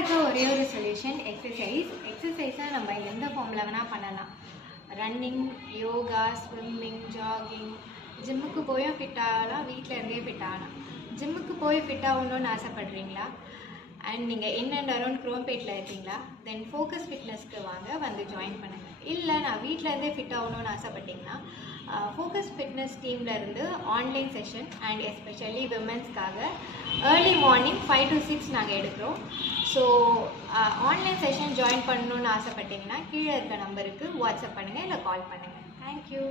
இருக்க ஒரே ஒரு சொல்யூஷன் எக்ஸசைஸை நம்ம எந்த ஃபார்மில் வேணால் பண்ணலாம். Running, yoga, swimming, jogging. ஜிம்முக்கு போயும் ஃபிட் ஆகலாம், வீட்டில் இருந்தே ஃபிட் ஆகலாம். ஜிம்முக்கு போய் ஃபிட் ஆகணுன்னு ஆசைப்பட்றீங்களா? அண்ட் நீங்கள் இன் அண்ட் அரௌண்ட் குரோம்பேட்டில் இருக்கீங்களா? தென் ஃபோக்கஸ் ஃபிட்னஸ்க்கு வாங்க, வந்து ஜாயின் பண்ணுங்கள். இல்லை நான் வீட்டில் இருந்தே ஃபிட் ஆகணுன்னு ஆசைப்பட்டிங்கன்னா ஃபோக்கஸ் ஃபிட்னஸ் டீமில் இருந்து ஆன்லைன் செஷன் அண்ட் எஸ்பெஷலி விமென்ஸ்க்காக ஏர்லி மார்னிங் 5 to 6 நாங்கள் எடுக்கிறோம். ஸோ ஆன்லைன் செஷன் ஜாயின் பண்ணணுன்னு ஆசைப்பட்டிங்கன்னா கீழே இருக்க நம்பருக்கு வாட்ஸ்அப் பண்ணுங்கள், இல்லை கால் பண்ணுங்கள். தேங்க்யூ.